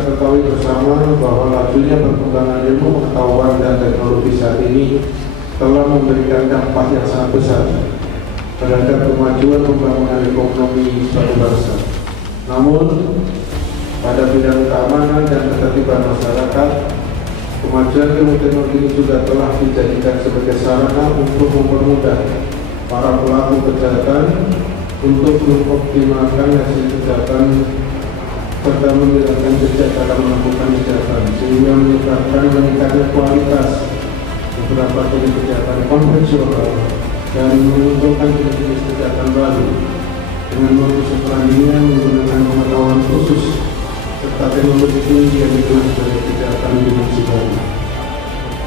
kita ketahui bersama bahwa lajunya perkembangan ilmu pengetahuan dan teknologi saat ini telah memberikan dampak yang sangat besar terhadap kemajuan pembangunan ekonomi suatu bangsa. Namun, pada bidang keamanan dan ketertiban masyarakat, kemajuan ilmu teknologi ini juga telah dijadikan sebagai sarana untuk mempermudah para pelaku kejahatan untuk mengoptimalkan hasil kejahatan serta menghilangkan jejak dalam melakukan kejahatan, sehingga menyebabkan meningkatnya kualitas beberapa jenis kejahatan konvensional dan menguntungkan jenis kejahatan baru dengan modus operandinya menggunakan pengetahuan khusus serta teknologi tinggi yang dikenal sebagai kejahatan dimensi baru.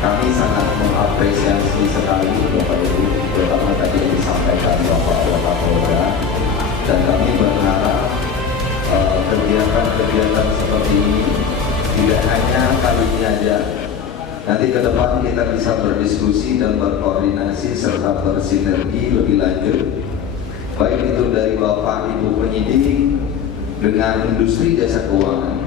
Kami sangat mengapresiasi sekali Bapak Ibu, terutama tadi yang disampaikan Bapak Kapolda, dan kami berharap kegiatan-kegiatan seperti ini tidak hanya kali ini aja. Nanti ke depan kita bisa berdiskusi dan berkoordinasi serta bersinergi lebih lanjut, baik itu dari Bapak Ibu penyidik dengan industri jasa keuangan,